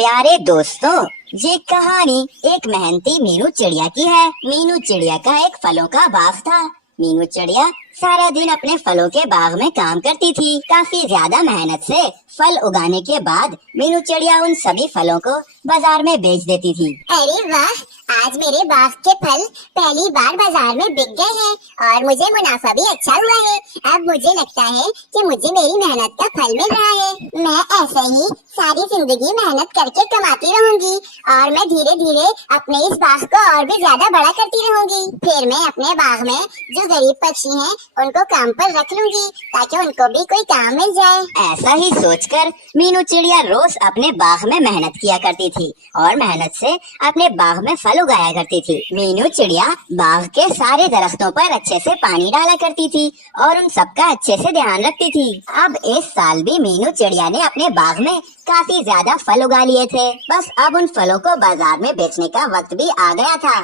प्यारे दोस्तों, ये कहानी एक मेहनती मीनू चिड़िया की है। मीनू चिड़िया का एक फलों का बाग था। मीनू चिड़िया सारा दिन अपने फलों के बाग में काम करती थी। काफी ज्यादा मेहनत से फल उगाने के बाद मीनू चिड़िया उन सभी फलों को बाजार में बेच देती थी। अरे वाह, आज मेरे बाग के फल पहली बार बाजार में बिक गए हैं और मुझे मुनाफा भी अच्छा हुआ है। अब मुझे लगता है कि मुझे मेरी मेहनत का फल मिल रहा है। मैं ऐसे ही सारी जिंदगी मेहनत करके कमाती रहूंगी और मैं धीरे धीरे अपने इस बाग को और भी ज्यादा बड़ा करती रहूंगी। फिर मैं अपने बाग में जो गरीब पक्षी हैं उनको काम पर रख लूंगी ताकि उनको भी कोई काम मिल जाए। ऐसा ही सोचकर मीनू चिड़िया रोज अपने बाग में मेहनत किया करती थी और मेहनत से अपने बाग में फल उगाया करती थी। मीनू चिड़िया बाग के सारे दरख्तों पर अच्छे से पानी डाला करती थी और उन सबका अच्छे से ध्यान रखती थी। अब इस साल भी मीनू चिड़िया ने अपने बाग में काफी ज्यादा फल उगा लिए थे। बस अब उन फलों को बाजार में बेचने का वक्त भी आ गया था।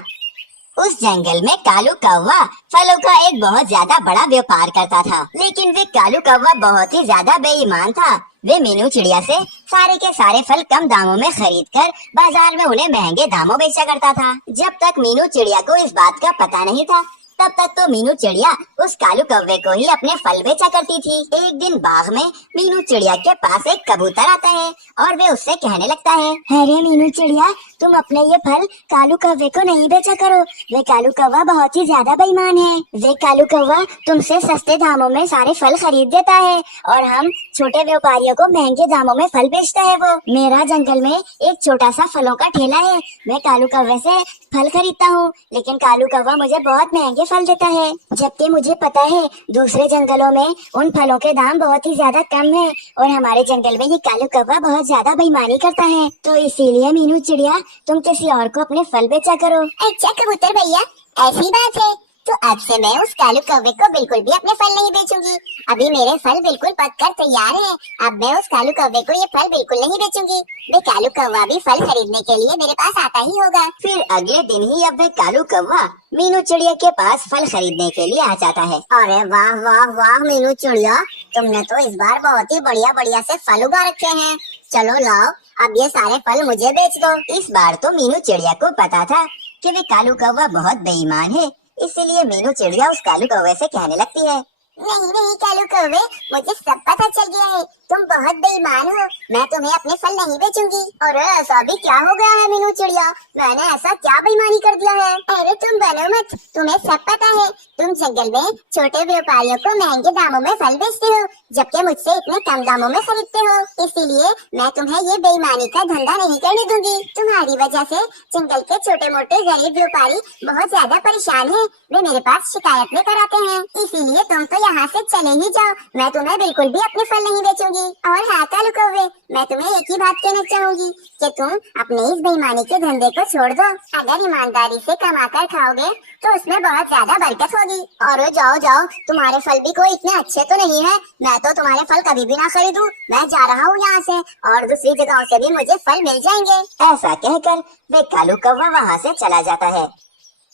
उस जंगल में कालू कौवा फलों का एक बहुत ज्यादा बड़ा व्यापार करता था, लेकिन वे कालू कौवा बहुत ही ज्यादा बेईमान था। वे मीनू चिड़िया से सारे के सारे फल कम दामों में खरीद कर बाजार में उन्हें महंगे दामों बेचा करता था। जब तक मीनू चिड़िया को इस बात का पता नहीं था, तब तक तो मीनू चिड़िया उस कालू कौवे को ही अपने फल बेचा करती थी। एक दिन बाग में मीनू चिड़िया के पास एक कबूतर आता है और वे उससे कहने लगता है, अरे मीनू चिड़िया, तुम अपने ये फल कालू कौवे को नहीं बेचा करो। वे कालू कौवा बहुत ही ज्यादा बेईमान है। वे कालू कौवा तुमसे सस्ते दामों में सारे फल खरीद देता है और हम छोटे व्यापारियों को महंगे दामों में फल बेचता है। वो मेरा जंगल में एक छोटा सा फलों का ठेला है। मैं कालू कौवे से फल खरीदता हूँ, लेकिन कालू कौवा मुझे बहुत महंगे फल देता है, जबकि मुझे पता है दूसरे जंगलों में उन फलों के दाम बहुत ही ज्यादा कम है और हमारे जंगल में ये कालू कौवा बहुत ज्यादा बेईमानी करता है। तो इसीलिए मीनू चिड़िया, तुम किसी और को अपने फल बेचा करो। अच्छा कबूतर भैया, ऐसी बात है तो अब से मैं उस कालू कौवे को बिल्कुल भी अपने फल नहीं बेचूंगी। अभी मेरे फल बिल्कुल पककर तैयार हैं। अब मैं उस कालू कौवे को ये फल बिल्कुल नहीं बेचूंगी। वे कालू कौवा भी फल खरीदने के लिए मेरे पास आता ही होगा। फिर अगले दिन ही अब वे कालू कौवा मीनू चिड़िया के पास फल खरीदने के लिए आ जाता है। अरे वाह वाह वाह मीनू चिड़िया, तुमने तो इस बार बहुत ही बढ़िया बढ़िया से फल उगा रखे हैं। चलो लाओ, अब ये सारे फल मुझे बेच दो। इस बार तो मीनू चिड़िया को पता था कि वे कालू कौवा बहुत बेईमान है, इसीलिए मीनू चिड़िया उस कालू कौवे से कहने लगती है, नहीं नहीं कालू कौवे, मुझे सब पता चल गया है, तुम बहुत बेईमान हो। मैं तुम्हें अपने फल नहीं बेचूंगी। अरे ऐसा भी क्या हो गया है मीनू चिड़िया, मैंने ऐसा क्या बेईमानी कर दिया है? अरे तुम बनो मत, तुम्हें सब पता है। तुम जंगल में छोटे व्यापारियों को महंगे दामों में फल बेचते हो, जबकि मुझसे इतने कम दामों में खरीदते हो। इसीलिए मैं तुम्हें ये बेईमानी का धंधा नहीं करने दूंगी। तुम्हारी वजह से जंगल के छोटे मोटे गरीब व्यापारी बहुत ज्यादा परेशान है। वे मेरे पास शिकायत लेकर आते हैं। इसीलिए तुम तो यहाँ से चले ही जाओ। मैं तुम्हें बिल्कुल भी अपने फल नहीं बेचूंगी। और हाँ कालू कौवे, मैं तुम्हें एक ही बात कहना चाहूंगी कि तुम अपने इस बेईमानी के धंधे को छोड़ दो। अगर ईमानदारी से कमाकर खाओगे तो उसमें बहुत ज्यादा बरकत होगी। और जाओ जाओ, तुम्हारे फल भी कोई इतने अच्छे तो नहीं है। मैं तो तुम्हारे फल कभी भी ना खरीदूं। मैं जा रहा हूँ यहाँ से और दूसरी जगहों से भी मुझे फल मिल जाएंगे। ऐसा कहकर वे कालू कौवा वहाँ से चला जाता है।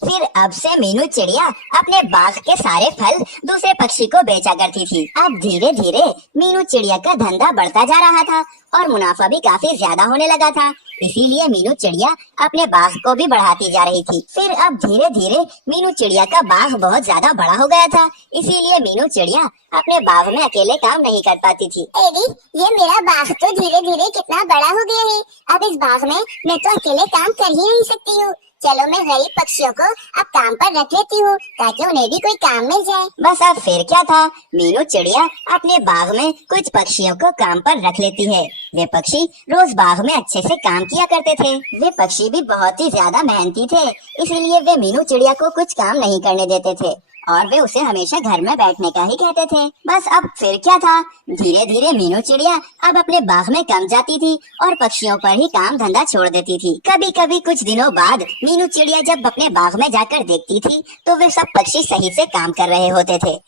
फिर अब से मीनू चिड़िया अपने बाग के सारे फल दूसरे पक्षी को बेचा करती थी। अब धीरे धीरे मीनू चिड़िया का धंधा बढ़ता जा रहा था और मुनाफा भी काफी ज्यादा होने लगा था। इसीलिए मीनू चिड़िया अपने बाग को भी बढ़ाती जा रही थी। फिर अब धीरे धीरे मीनू चिड़िया का बाग बहुत ज्यादा बड़ा हो गया था। इसीलिए मीनू चिड़िया अपने बाग में अकेले काम नहीं कर पाती थी। एडी, ये मेरा बाग तो धीरे धीरे कितना बड़ा हो गया है। अब इस बाग में मैं तो अकेले काम कर ही नहीं सकती हूँ। चलो मैं गरीब पक्षियों को अब काम पर रख लेती हूँ ताकि उन्हें भी कोई काम मिल जाए। बस अब फिर क्या था, मीनू चिड़िया अपने बाग में कुछ पक्षियों को काम पर रख लेती है। वे पक्षी रोज बाग में अच्छे से काम किया करते थे। वे पक्षी भी बहुत ही ज्यादा मेहनती थे, इसीलिए वे मीनू चिड़िया को कुछ काम नहीं करने देते थे और वे उसे हमेशा घर में बैठने का ही कहते थे। बस अब फिर क्या था, धीरे धीरे मीनू चिड़िया अब अपने बाग में कम जाती थी और पक्षियों पर ही काम धंधा छोड़ देती थी। कभी कभी कुछ दिनों बाद मीनू चिड़िया जब अपने बाग में जाकर देखती थी तो वे सब पक्षी सही से काम कर रहे होते थे।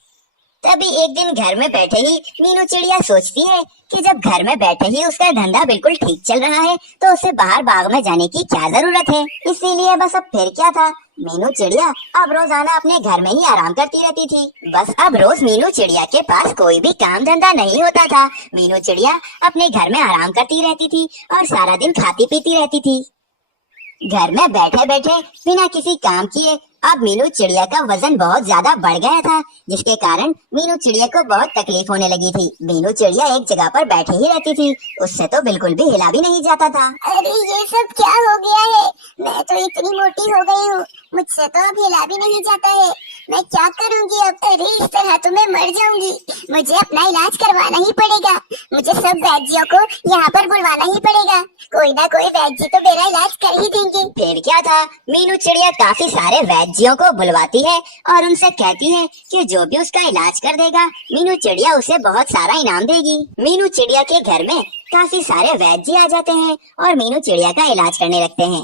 तभी एक दिन घर में बैठे ही मीनू चिड़िया सोचती है कि जब घर में बैठे ही उसका धंधा बिल्कुल ठीक चल रहा है तो उसे बाहर बाग में जाने की क्या जरूरत है। इसीलिए बस अब फिर क्या था, मीनू चिड़िया अब रोजाना अपने घर में ही आराम करती रहती थी। बस अब रोज मीनू चिड़िया के पास कोई भी काम धंधा नहीं होता था। मीनू चिड़िया अपने घर में आराम करती रहती थी और सारा दिन खाती पीती रहती थी। घर में बैठे बैठे बिना किसी काम किए अब मीनू चिड़िया का वजन बहुत ज्यादा बढ़ गया था, जिसके कारण मीनू चिड़िया को बहुत तकलीफ होने लगी थी। मीनू चिड़िया एक जगह पर बैठी ही रहती थी, उससे तो बिल्कुल भी हिला भी नहीं जाता था। अरे ये सब क्या हो गया है? मैं तो इतनी मोटी हो गई हूँ, मुझसे तो अब हिला भी नहीं जाता है। मैं क्या करूँगी अब? अरे इस तरह तो मैं मर जाऊंगी। मुझे अपना इलाज करवाना ही पड़ेगा। मुझे सब वैद्यों को यहाँ पर बुलवाना ही पड़ेगा। कोई ना कोई वैद्य तो मेरा इलाज कर ही देंगे। फिर क्या था, मीनू चिड़िया काफी सारे वैद्यों को बुलवाती है और उनसे कहती है कि जो भी उसका इलाज कर देगा मीनू चिड़िया उसे बहुत सारा इनाम देगी। मीनू चिड़िया के घर में काफी सारे वैद्य आ जाते हैं और मीनू चिड़िया का इलाज करने लगते हैं।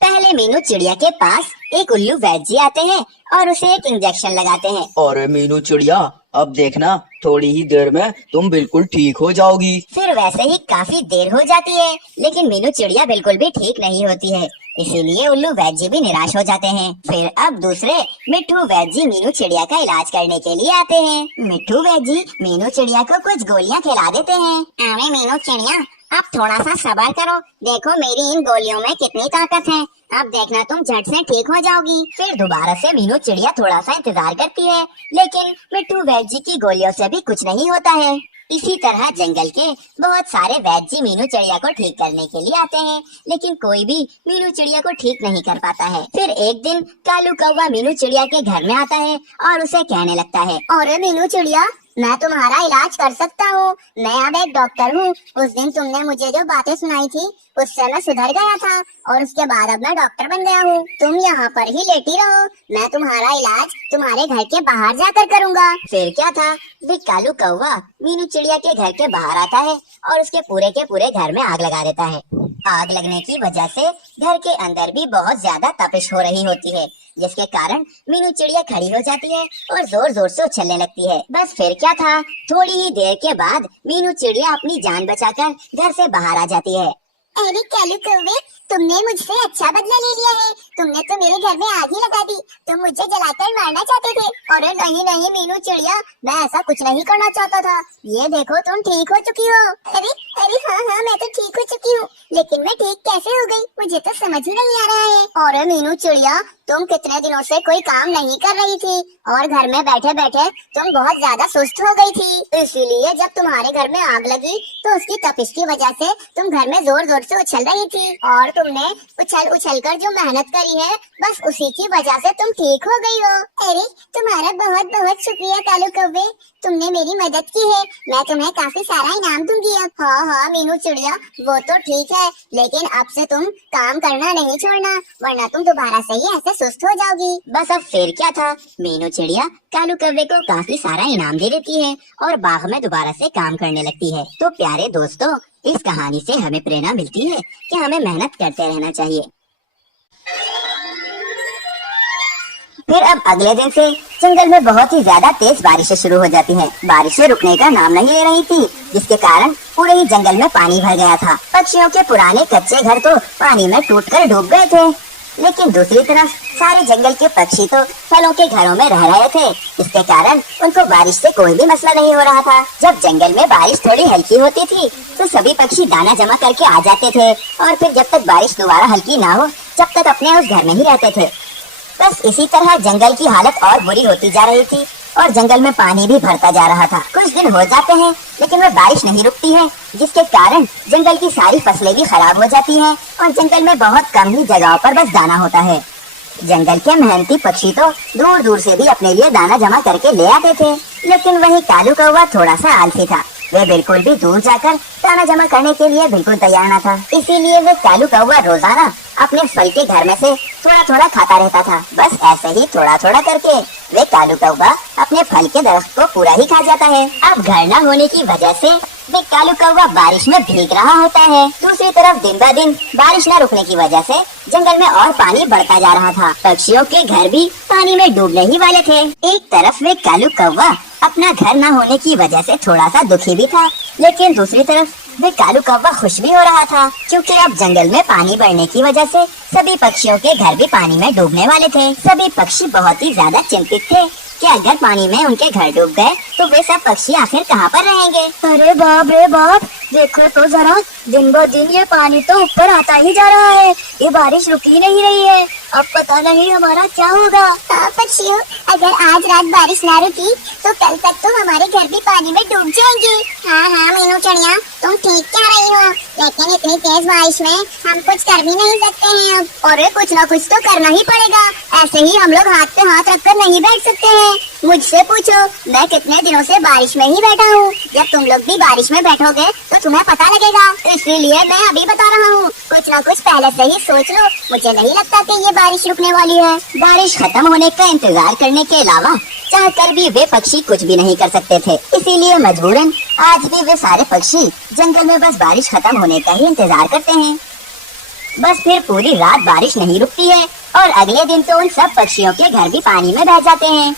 पहले मीनू चिड़िया के पास एक उल्लू वैद्य आते हैं और उसे एक इंजेक्शन लगाते हैं। अरे मीनू चिड़िया, अब देखना थोड़ी ही देर में तुम बिल्कुल ठीक हो जाओगी। फिर वैसे ही काफी देर हो जाती है, लेकिन मीनू चिड़िया बिल्कुल भी ठीक नहीं होती है। इसीलिए उल्लू वैद्य भी निराश हो जाते हैं। फिर अब दूसरे मिट्ठू वैद्य मीनू चिड़िया का इलाज करने के लिए आते हैं। मिट्ठू वैद्य मीनू चिड़िया को कुछ गोलियां खिला देते हैं। अरे मीनू चिड़िया, अब थोड़ा सा सब्र करो, देखो मेरी इन गोलियों में कितनी ताकत है। अब देखना तुम झट से ठीक हो जाओगी। फिर दोबारा से मीनू चिड़िया थोड़ा सा इंतजार करती है, लेकिन मिट्ठू वैद्य की गोलियों से भी कुछ नहीं होता है। इसी तरह जंगल के बहुत सारे वैद्य मीनू चिड़िया को ठीक करने के लिए आते हैं, लेकिन कोई भी मीनू चिड़िया को ठीक नहीं कर पाता है। फिर एक दिन कालू कौवा मीनू चिड़िया के घर में आता है और उसे कहने लगता है, अरे मीनू चिड़िया, मैं तुम्हारा इलाज कर सकता हूँ। मैं अब एक डॉक्टर हूँ। उस दिन तुमने मुझे जो बातें सुनाई थी उससे मैं सुधर गया था और उसके बाद अब मैं डॉक्टर बन गया हूँ। तुम यहाँ पर ही लेटी रहो, मैं तुम्हारा इलाज तुम्हारे घर के बाहर जाकर करूँगा। फिर क्या था, वे कालू कौवा मीनू चिड़िया के घर के बाहर आता है और उसके पूरे घर में आग लगा देता है। आग लगने की वजह से घर के अंदर भी बहुत ज्यादा तपिश हो रही होती है, जिसके कारण मीनू चिड़िया खड़ी हो जाती है और जोर जोर से उछलने लगती है। बस फिर क्या था, थोड़ी ही देर के बाद मीनू चिड़िया अपनी जान बचाकर घर से बाहर आ जाती है। अरे कालू कौवे, तुमने मुझसे अच्छा बदला ले लिया है। तुमने तो मेरे घर में आग ही लगा दी। तुम मुझे जलाकर मारना चाहते थे। अरे नहीं नहीं मीनू चिड़िया, मैं ऐसा कुछ नहीं करना चाहता था। ये देखो तुम ठीक हो चुकी हो। अरे अरे हाँ, मैं तो ठीक हो चुकी हूँ, लेकिन मैं ठीक कैसे हो गई मुझे तो समझ ही नहीं आ रहा है। अरे मीनू चिड़िया, तुम कितने दिनों से कोई काम नहीं कर रही थी और घर में बैठे बैठे तुम बहुत ज्यादा सुस्त हो गई थी। इसीलिए जब तुम्हारे घर में आग लगी तो उसकी तपिश की वजह से तुम घर में जोर जोर से उछल रही थी और तुमने उछल उछल कर जो मेहनत करी है, बस उसी की वजह से तुम ठीक हो गई हो। अरे तुम्हारा बहुत बहुत शुक्रिया कालू कौवे, तुमने मेरी मदद की है। मैं तुम्हें काफी सारा इनाम दूंगी अब। हाँ मीनू चिड़िया, वो तो ठीक है, लेकिन अब से तुम काम करना नहीं छोड़ना, वरना तुम दोबारा से ही ऐसे सुस्त हो जाओगी। बस अब फिर क्या था, मीनू चिड़िया कालू कौवे को काफी सारा इनाम दे देती है और बाग में दोबारा से काम करने लगती है। तो प्यारे दोस्तों, इस कहानी से हमें प्रेरणा मिलती है कि हमें मेहनत करते रहना चाहिए। फिर अब अगले दिन से जंगल में बहुत ही ज्यादा तेज बारिशें शुरू हो जाती हैं। बारिशें रुकने का नाम नहीं ले रही थी, जिसके कारण पूरे ही जंगल में पानी भर गया था। पक्षियों के पुराने कच्चे घर तो पानी में टूटकर डूब गए थे, लेकिन दूसरी तरफ सारे जंगल के पक्षी तो फलों के घरों में रह रहे थे। इसके कारण उनको बारिश से कोई भी मसला नहीं हो रहा था। जब जंगल में बारिश थोड़ी हल्की होती थी तो सभी पक्षी दाना जमा करके आ जाते थे और फिर जब तक बारिश दोबारा हल्की ना हो जब तक अपने उस घर में ही रहते थे। बस इसी तरह जंगल की हालत और बुरी होती जा रही थी और जंगल में पानी भी भरता जा रहा था। कुछ दिन हो जाते हैं लेकिन वह बारिश नहीं रुकती है, जिसके कारण जंगल की सारी फसलें भी खराब हो जाती हैं और जंगल में बहुत कम ही जगहों पर बस दाना होता है। जंगल के मेहनती पक्षी तो दूर दूर से भी अपने लिए दाना जमा करके ले आते थे, लेकिन वही कालू कौवा थोड़ा सा आलसी था। वह बिल्कुल भी दूर जाकर दाना जमा करने के लिए बिल्कुल तैयार न था। इसीलिए वह कालू कौवा रोजाना अपने फल के घर में से थोड़ा थोड़ा खाता रहता था। बस ऐसे ही थोड़ा थोड़ा करके वे कालू कौवा अपने फल के दरख्त को पूरा ही खा जाता है। अब घर न होने की वजह से वे कालू कौवा बारिश में भीग रहा होता है। दूसरी तरफ दिन ब दिन बारिश न रुकने की वजह से जंगल में और पानी बढ़ता जा रहा था। पक्षियों के घर भी पानी में डूबने ही वाले थे। एक तरफ वे कालू कौवा अपना घर न होने की वजह से थोड़ा सा दुखी भी था, लेकिन दूसरी तरफ वे कालू कौवा खुश भी हो रहा था, क्योंकि अब जंगल में पानी बढ़ने की वजह से सभी पक्षियों के घर भी पानी में डूबने वाले थे। सभी पक्षी बहुत ही ज्यादा चिंतित थे कि अगर पानी में उनके घर डूब गए तो वे सब पक्षी आखिर कहाँ पर रहेंगे। अरे बाप रे बाप, देखो तो जरा, दिन ब दिन ये पानी तो ऊपर आता ही जा रहा है। ये बारिश रुक ही नहीं रही है। अब पता नहीं हमारा क्या होगा। हाँ पक्षियों, अगर आज रात बारिश ना रुकी तो कल तक तो हमारे घर भी पानी में डूब जाएंगे। हाँ हाँ मीनू चिड़िया, तुम ठीक कह रही हो, लेकिन इतनी तेज बारिश में हम कुछ कर भी नहीं सकते हैं अब। और कुछ ना कुछ तो करना ही पड़ेगा। ऐसे ही हम लोग हाथ पे हाथ रखकर नहीं बैठ सकते हैं। मुझसे पूछो, मैं कितने दिनों से बारिश में ही बैठा हूँ। जब तुम लोग भी बारिश में बैठोगे तो तुम्हें पता लगेगा। इसलिए मैं अभी बता रहा हूँ, कुछ ना कुछ पहले से ही सोच लो। मुझे नहीं लगता कि ये बारिश रुकने वाली है। बारिश खत्म होने का इंतजार करने के अलावा चाहकर भी वे पक्षी कुछ भी नहीं कर सकते थे, इसीलिए मजबूरन आज भी वे सारे पक्षी जंगल में बस बारिश खत्म होने का ही इंतजार करते हैं। बस फिर पूरी रात बारिश नहीं रुकती है और अगले दिन तो उन सब पक्षियों के घर भी पानी में बह जाते हैं।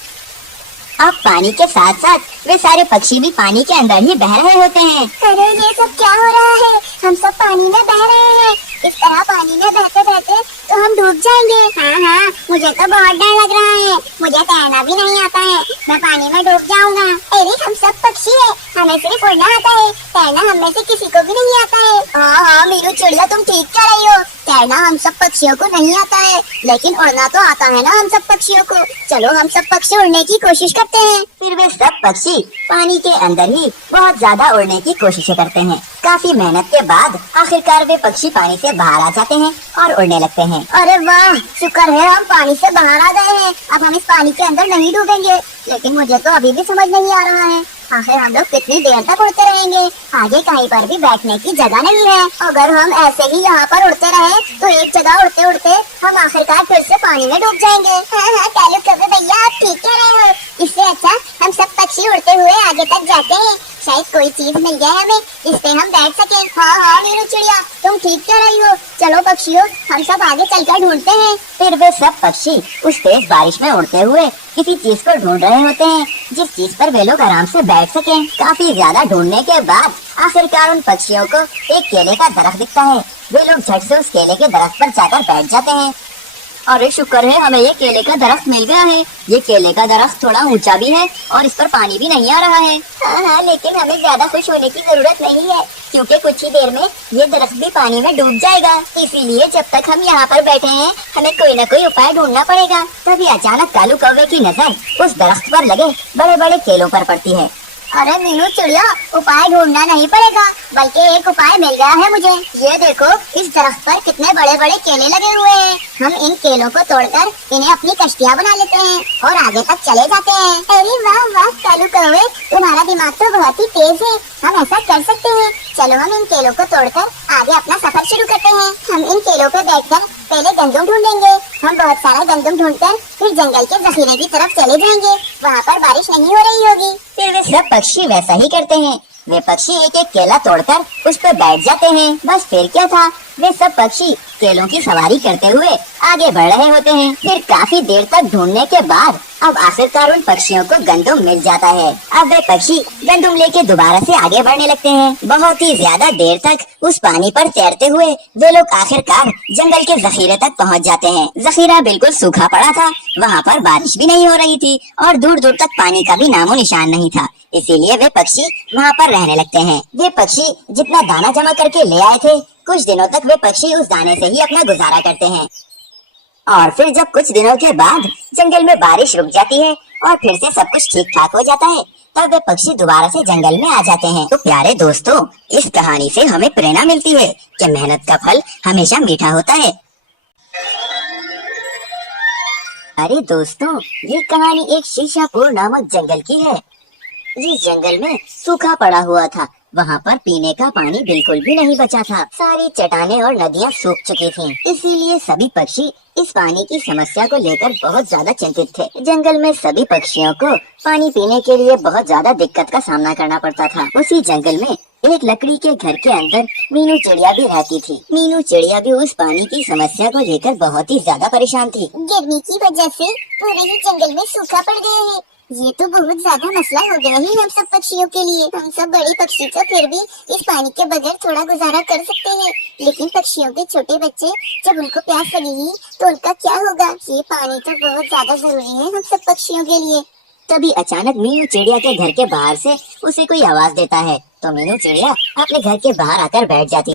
अब पानी के साथ साथ वे सारे पक्षी भी पानी के अंदर ही बह रहे होते हैं। अरे ये सब क्या हो रहा है? हम सब पानी में बह रहे हैं। इस तरह पानी में बहते बहते तो हम डूब जाएंगे। हाँ हाँ, मुझे तो बहुत डर लग रहा है। मुझे तैरना भी नहीं आता है, मैं पानी में डूब जाऊंगा। अरे हम सब पक्षी हैं, हमें सिर्फ उड़ना आता है, तैरना हम में से किसी को भी नहीं आता है। हाँ हाँ मीनू चिड़िया, तुम ठीक कह रही हो, तैरना हम सब पक्षियों को नहीं आता है, लेकिन उड़ना तो आता है ना हम सब पक्षियों को। चलो हम सब पक्षी उड़ने की कोशिश करते हैं। फिर वे सब पक्षी पानी के अंदर ही बहुत ज्यादा उड़ने की कोशिशें करते हैं। काफी मेहनत के बाद आखिरकार वे पक्षी पानी से बाहर आ जाते हैं और उड़ने लगते हैं। अरे वाह, शुक्र है हम पानी से बाहर आ गए हैं। अब हम इस पानी के अंदर नहीं डूबेंगे। लेकिन मुझे तो अभी भी समझ नहीं आ रहा है, आखिर हम लोग कितनी देर तक उड़ते रहेंगे? आगे कहीं पर भी बैठने की जगह नहीं है। अगर हम ऐसे ही यहाँ पर उड़ते रहे तो एक जगह उड़ते उड़ते हम आखिरकार फिर से पानी में डूब जाएंगे। हाँ हाँ कालू कौवे भैया, आप ठीक कह रहे हो। इससे अच्छा हम सब पक्षी उड़ते हुए आगे तक जाते हैं, शायद कोई चीज मिल जाए हमें, इस पे हम बैठ सके। हाँ हाँ मीनू चिड़िया, तुम ठीक कह रही हो। चलो पक्षियों, हम सब आगे चलकर ढूंढते हैं। फिर वे सब पक्षी उस तेज बारिश में उड़ते हुए किसी चीज को ढूंढ रहे होते हैं, जिस चीज पर वे लोग आराम से बैठ सकें। काफी ज्यादा ढूंढने के बाद आखिरकार उन पक्षियों को एक केले का दरख्त दिखता है। वे लोग झट से उस केले के दरख्त पर जाकर बैठ जाते हैं। अरे शुक्र है, हमें ये केले का दरख्त मिल गया है। ये केले का दरख्त थोड़ा ऊंचा भी है और इस पर पानी भी नहीं आ रहा है। हाँ हाँ, लेकिन हमें ज्यादा खुश होने की जरूरत नहीं है, क्योंकि कुछ ही देर में ये दरख्त भी पानी में डूब जाएगा। इसीलिए जब तक हम यहाँ पर बैठे हैं हमें कोई न कोई उपाय ढूंढना पड़ेगा। तभी अचानक कालू कौवे की नजर उस दरख्त पर लगे बड़े बड़े केलों पर पड़ती है। अरे मीनू चिड़िया, उपाय ढूंढना नहीं पड़ेगा, बल्कि एक उपाय मिल गया है मुझे। ये देखो, इस दरख्त पर कितने बड़े बड़े केले लगे हुए हैं। हम इन केलों को तोड़कर इन्हें अपनी कश्तियाँ बना लेते हैं और आगे तक चले जाते हैं। अरे वाह वाह कालू कौवे, तुम्हारा दिमाग तो बहुत ही तेज है। हम ऐसा कर सकते हैं। चलो हम इन केलों को तोड़कर आगे अपना सफर शुरू करते हैं। हम इन केलों पर बैठकर पहले गंदम ढूंढेंगे। हम बहुत सारा गंदम ढूंढकर फिर जंगल के जखीरे की तरफ चले जाएंगे। वहाँ पर बारिश नहीं हो रही होगी। फिर वे सब पक्षी वैसा ही करते हैं। वे पक्षी एक एक केला तोड़कर उस पर बैठ जाते हैं। बस फिर क्या था, वे सब पक्षी केलों की सवारी करते हुए आगे बढ़ रहे होते हैं। फिर काफी देर तक ढूंढने के बाद अब आखिरकार उन पक्षियों को गंदम मिल जाता है। अब वे पक्षी गंदम लेके दोबारा से आगे बढ़ने लगते हैं। बहुत ही ज्यादा देर तक उस पानी पर तैरते हुए वे लोग आखिरकार जंगल के जखीरे तक पहुंच जाते हैं। जखीरा बिल्कुल सूखा पड़ा था, वहाँ पर बारिश भी नहीं हो रही थी और दूर दूर तक पानी का भी नामो निशान नहीं था। इसीलिए वे पक्षी वहाँ पर रहने लगते हैं। वे पक्षी जितना दाना जमा करके ले आए थे, कुछ दिनों तक वे पक्षी उस दाने से ही अपना गुजारा करते हैं। और फिर जब कुछ दिनों के बाद जंगल में बारिश रुक जाती है और फिर से सब कुछ ठीक ठाक हो जाता है, तब वे पक्षी दोबारा से जंगल में आ जाते हैं। तो प्यारे दोस्तों, इस कहानी से हमें प्रेरणा मिलती है कि मेहनत का फल हमेशा मीठा होता है। अरे दोस्तों, ये कहानी एक शीशापुर नामक जंगल की है। जिस जंगल में सूखा पड़ा हुआ था, वहाँ पर पीने का पानी बिल्कुल भी नहीं बचा था। सारी चट्टानें और नदियाँ सूख चुकी थीं। इसीलिए सभी पक्षी इस पानी की समस्या को लेकर बहुत ज्यादा चिंतित थे। जंगल में सभी पक्षियों को पानी पीने के लिए बहुत ज्यादा दिक्कत का सामना करना पड़ता था। उसी जंगल में एक लकड़ी के घर के अंदर मीनू चिड़िया भी रहती थी। मीनू चिड़िया भी उस पानी की समस्या को लेकर बहुत ही ज्यादा परेशान थी। गर्मी की वजह से पूरे ही जंगल में सूखा पड़ गया है। ये तो बहुत ज्यादा मसला हो गया ही हम सब पक्षियों के लिए। हम सब बड़े पक्षी तो फिर भी इस पानी के बगैर थोड़ा गुजारा कर सकते हैं, लेकिन पक्षियों के छोटे बच्चे जब उनको प्यास लगेगी तो उनका क्या होगा? ये पानी तो बहुत ज्यादा जरूरी है हम सब पक्षियों के लिए। तभी अचानक मीनू चिड़िया के घर के बाहर से उसे कोई आवाज देता है, तो मीनू चिड़िया अपने घर के बाहर आकर बैठ जाती।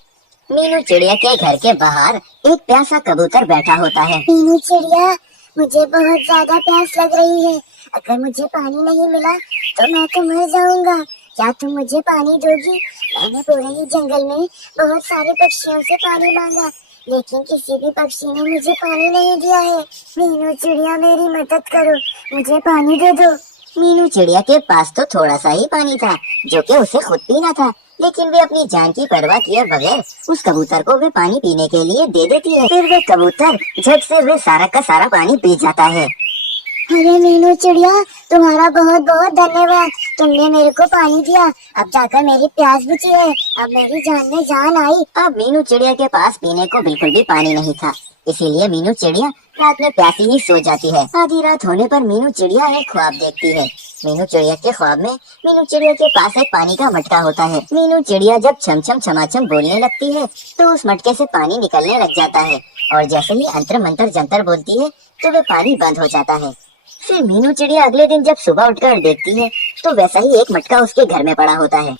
मीनू चिड़िया के घर के बाहर एक प्यासा कबूतर बैठा होता है। मीनू चिड़िया, मुझे बहुत ज्यादा प्यास लग रही है। अगर मुझे पानी नहीं मिला तो मैं तो मर जाऊंगा। क्या तुम मुझे पानी दोगी? मैंने पूरे ही जंगल में बहुत सारे पक्षियों से पानी मांगा, लेकिन किसी भी पक्षी ने मुझे पानी नहीं दिया है। मीनू चिड़िया, मेरी मदद करो, मुझे पानी दे दो। मीनू चिड़िया के पास तो थोड़ा सा ही पानी था जो कि उसे खुद पीना था, लेकिन वे अपनी जान की परवाह किए बगैर उस कबूतर को वे पानी पीने के लिए दे देती है। फिर वे कबूतर झट से वे सारा का सारा पानी पी जाता है। अरे मीनू चिड़िया, तुम्हारा बहुत बहुत धन्यवाद, तुमने मेरे को पानी दिया। अब जाकर मेरी प्यास बुझी है, अब मेरी जान में जान आई। अब मीनू चिड़िया के पास पीने को बिल्कुल भी पानी नहीं था, इसीलिए मीनू चिड़िया रात में प्यासी ही सो जाती है। आधी रात होने पर मीनू चिड़िया एक ख्वाब देखती है। मीनू चिड़िया के ख्वाब में मीनू चिड़िया के पास एक पानी का मटका होता है। मीनू चिड़िया जब छम छम छमाछम बोलने लगती है तो उस मटके से पानी निकलने लग जाता है, और जैसे ही अंतर मंतर जंतर बोलती है तो वे पानी बंद हो जाता है। फिर मीनू चिड़िया अगले दिन जब सुबह उठकर देखती है तो वैसा ही एक मटका उसके घर में पड़ा होता है।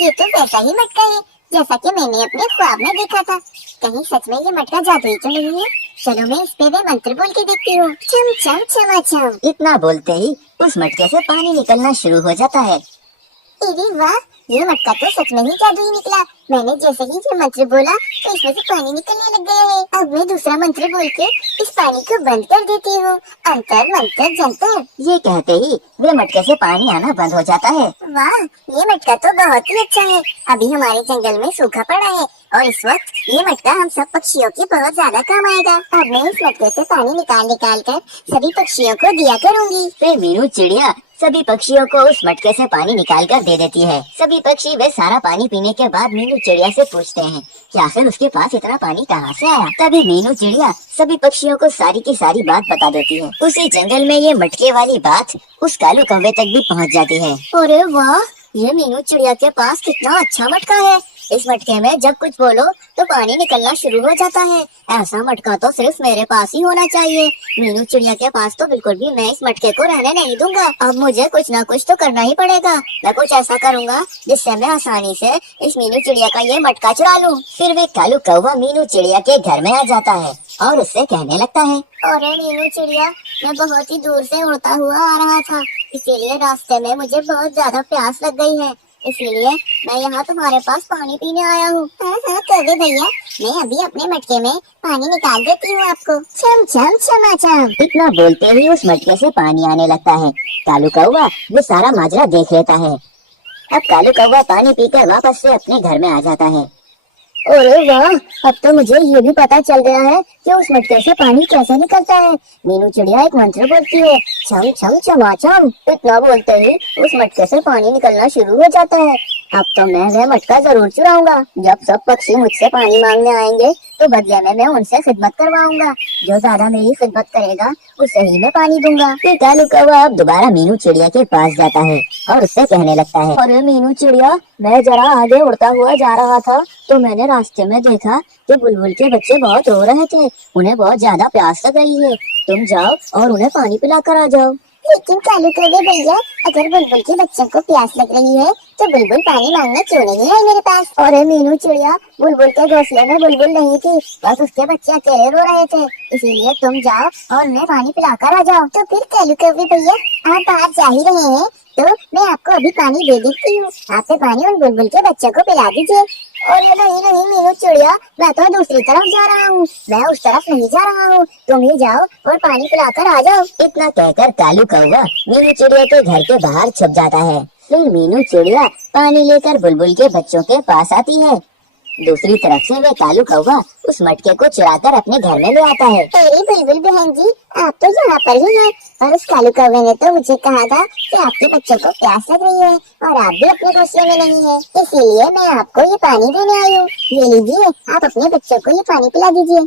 ये तो वैसा ही मटका है जैसा कि मैंने अपने ख्वाब में देखा था। कहीं सच में ये मटका जादुई तो नहीं है? चलो मैं इस पे वे मंत्र बोल के देखती हूँ। छम छम छमाछम। इतना बोलते ही उस मटके से पानी निकलना शुरू हो जाता है। अरे वाह, ये मटका तो सच में ही जादुई निकला। मैंने जैसे ही ये मंत्र बोला तो इसमें से पानी निकलने लग गया है। अब मैं दूसरा मंत्र बोल के इस पानी को बंद कर देती हूँ। अंतर मंतर जंतर। ये कहते ही वे मटके से पानी आना बंद हो जाता है। वाह, ये मटका तो बहुत ही अच्छा है। अभी हमारे जंगल में सूखा पड़ा है और इस वक्त ये मटका हम सब पक्षियों की बहुत ज्यादा काम आएगा। अब मैं इस मटके से पानी निकाल निकाल कर सभी पक्षियों को दिया करूँगी। फिर मीनू चिड़िया सभी पक्षियों को उस मटके से पानी निकाल कर दे देती है। सभी पक्षी वे सारा पानी पीने के बाद मीनू चिड़िया से पूछते हैं कि आखिर उसके पास इतना पानी कहाँ से आया। तभी मीनू चिड़िया सभी पक्षियों को सारी की सारी बात बता देती है। उसी जंगल में ये मटके वाली बात उस कालू कौवे तक भी पहुँच जाती है। अरे वाह, ये मीनू चिड़िया के पास कितना अच्छा मटका है। इस मटके में जब कुछ बोलो तो पानी निकलना शुरू हो जाता है। ऐसा मटका तो सिर्फ मेरे पास ही होना चाहिए। मीनू चिड़िया के पास तो बिल्कुल भी मैं इस मटके को रहने नहीं दूंगा। अब मुझे कुछ ना कुछ तो करना ही पड़ेगा। मैं कुछ ऐसा करूंगा जिससे मैं आसानी से इस मीनू चिड़िया का ये मटका चुरा लूं। फिर वे कालू कौवा मीनू चिड़िया के घर में आ जाता है और उससे कहने लगता है, अरे मीनू चिड़िया, मैं बहुत ही दूर से उड़ता हुआ आ रहा था, इसीलिए रास्ते में मुझे बहुत ज्यादा प्यास लग गई है, इसीलिए मैं यहाँ तुम्हारे पास पानी पीने आया हूँ। हाँ कौवे भैया, मैं अभी अपने मटके में पानी निकाल देती हूँ आपको। छम छम छमाछम। इतना बोलते ही उस मटके से पानी आने लगता है। कालू कौवा वो सारा माजरा देख लेता है। अब कालू कौवा पानी पीकर वापस से अपने घर में आ जाता है। अरे वाह, अब तो मुझे ये भी पता चल गया है कि उस मटके से पानी कैसे निकलता है। मीनू चिड़िया एक मंत्र बोलती है, छम छम छमाछम। इतना बोलते ही उस मटके से पानी निकलना शुरू हो जाता है। अब तो मैं वह मटका जरूर चुराऊंगा। जब सब पक्षी मुझसे पानी मांगने आएंगे तो बदले में मैं उनसे खिदमत करवाऊंगा। जो ज्यादा मेरी खिदमत करेगा उसे ही मैं पानी दूंगा। फिर कालू कौवा अब दोबारा मीनू चिड़िया के पास जाता है और उससे कहने लगता है, अरे मीनू चिड़िया, मैं जरा आगे उड़ता हुआ जा रहा था तो मैंने रास्ते में देखा कि बुलबुल के बच्चे बहुत रो रहे थे। उन्हें बहुत ज्यादा प्यास लग रही है। तुम जाओ और उन्हें पानी पिला कर आ जाओ। लेकिन कालू कौवे भैया, अगर बुलबुल के बच्चों को प्यास लग रही है तो बुलबुल पानी मांगने क्यों नहीं आए मेरे पास? अरे मीनू चिड़िया, बुलबुल के घोंसले में बुलबुल नहीं थी, बस उसके बच्चे अकेले रो रहे थे, इसीलिए तुम जाओ और उन्हें पानी पिलाकर आ जाओ। तो फिर कालू कौवे भैया, आप बाहर जा ही रहे हैं तो मैं आपको अभी पानी दे देती हूँ। आप ये पानी उन बुलबुल के बच्चों को पिला दीजिए। और ये नहीं नहीं मीनू चिड़िया, मैं तो दूसरी तरफ जा रहा हूँ, मैं उस तरफ नहीं जा रहा हूँ, तुम ही जाओ और पानी पिलाकर आ जाओ। इतना कहकर कालू कौवा मीनू चिड़िया के घर के बाहर छुप जाता है। फिर मीनू चिड़िया पानी लेकर बुलबुल के बच्चों के पास आती है। दूसरी तरफ से वे कालू कौवा उस मटके को चुराकर अपने घर में ले आता है। अरे बुलबुल बहन जी, आप तो यहाँ पर ही हैं और उस कालू कौवे ने तो मुझे कहा था कि आपके बच्चों को प्यास लग रही है और आप भी अपने घोंसले में नहीं है, इसीलिए मैं आपको ये पानी देने आई हूँ। ये लीजिए, आप अपने बच्चों को ये पानी पिला दीजिए।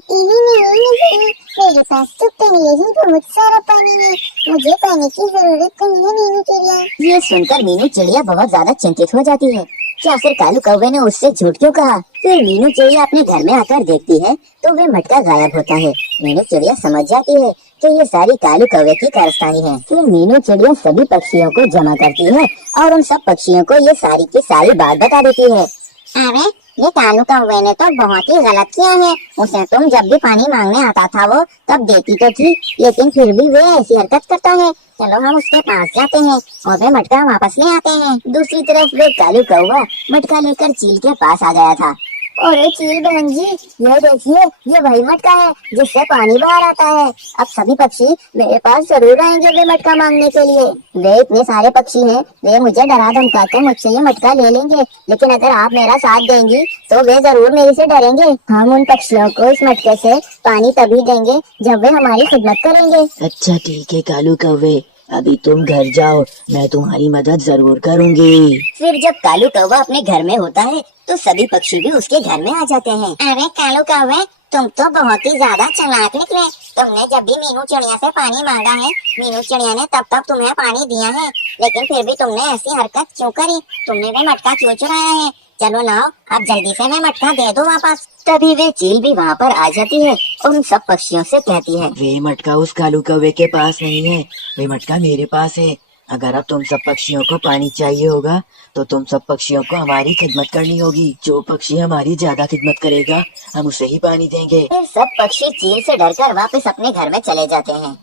नहीं, मेरे पास तो पहले ही बहुत सारा पानी है, मुझे पानी की जरूरत नहीं है मीनू चिड़िया। ये सुनकर मीनू चिड़िया बहुत ज्यादा चिंतित हो जाती है कि आखिर कालू कौवे ने उससे झूठ क्यों कहा। फिर मीनू चिड़िया अपने घर में आकर देखती है तो वे मटका गायब होता है। मीनू चिड़िया समझ जाती है कि ये सारी कालू कौवे की कारस्तानी है। फिर मीनू चिड़िया सभी पक्षियों को जमा करती है और उन सब पक्षियों को ये सारी की सारी बात बता देती है। अरे ये कालू कौवे ने तो बहुत ही गलत किया है, उसे तुम जब भी पानी मांगने आता था वो तब देती तो थी, लेकिन फिर भी वे ऐसी हरकत करता है। चलो हम उसके पास जाते हैं और वे मटका वापस ले आते हैं। दूसरी तरफ वे कालू कौवा मटका लेकर चील के पास आ गया था। अरे चील बहन जी, ये देखिए, ये वही मटका है जिससे पानी बाहर आता है। अब सभी पक्षी मेरे पास जरूर आएंगे वे मटका मांगने के लिए। वे इतने सारे पक्षी हैं, वे मुझे डरा धमका कर मुझसे ये मटका ले लेंगे, लेकिन अगर आप मेरा साथ देंगी तो वे जरूर मेरे से डरेंगे। हम उन पक्षियों को इस मटके से पानी तभी देंगे जब वे हमारी खिदमत करेंगे। अच्छा ठीक है कालू कौवे, अभी तुम घर जाओ, मैं तुम्हारी मदद जरूर करूँगी। फिर जब कालू कौवा अपने घर में होता है तो सभी पक्षी भी उसके घर में आ जाते हैं। अरे कालू कौवे, तुम तो बहुत ही ज्यादा चालाक निकले। तुमने जब भी मीनू चिड़िया से पानी मांगा है, मीनू चिड़िया ने तब तब तुम्हें पानी दिया है, लेकिन फिर भी तुमने ऐसी हरकत क्यों करी? तुमने वे मटका क्यों चुराया है? चलो लाओ, अब जल्दी से मैं मटका दे दो वापस। तभी वे चील भी वहाँ पर आ जाती है और उन सब पक्षियों से कहती है, वे मटका उस कालू कौवे के पास नहीं है, वे मटका मेरे पास है। अगर अब तुम सब पक्षियों को पानी चाहिए होगा तो तुम सब पक्षियों को हमारी खिदमत करनी होगी। जो पक्षी हमारी ज्यादा खिदमत करेगा हम उसे ही पानी देंगे। फिर सब पक्षी चील से डरकर वापस अपने घर में चले जाते हैं।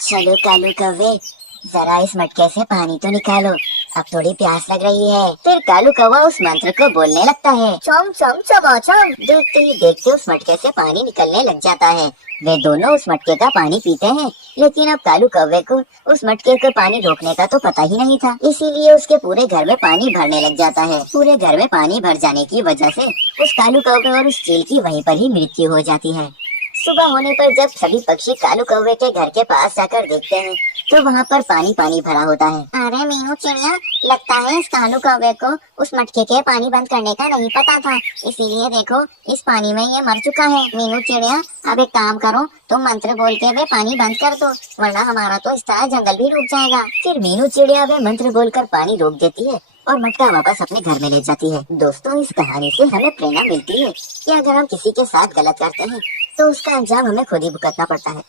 चलो कालू कौवे, जरा इस मटके से पानी तो निकालो, अब थोड़ी प्यास लग रही है। फिर कालू कौवा उस मंत्र को बोलने लगता है। चम चम चमाचम। देखते ही देखते उस मटके से पानी निकलने लग जाता है। वे दोनों उस मटके का पानी पीते हैं, लेकिन अब कालू कौवे को उस मटके को पानी रोकने का तो पता ही नहीं था, इसीलिए उसके पूरे घर में पानी भरने लग जाता है। पूरे घर में पानी भर जाने की वजह से उस कालू कौवे और उस चील की वहीं पर ही मृत्यु हो जाती है। सुबह होने पर जब सभी पक्षी कालू कौवे के घर के पास जाकर देखते हैं तो वहाँ पर पानी पानी भरा होता है। अरे मीनू चिड़िया, लगता है इस कालू कौवे को उस मटके के पानी बंद करने का नहीं पता था, इसीलिए देखो इस पानी में ये मर चुका है। मीनू चिड़िया, अब एक काम करो, तुम मंत्र बोल के वे पानी बंद कर दो, वरना हमारा तो इस तरह जंगल भी डूब जाएगा। फिर मीनू चिड़िया वे मंत्र बोलकर पानी रोक देती है और मटका वापस अपने घर में ले जाती है। दोस्तों, इस कहानी से हमें प्रेरणा मिलती है कि अगर हम किसी के साथ गलत करते हैं तो उसका अंजाम हमें खुद ही भुगतना पड़ता है।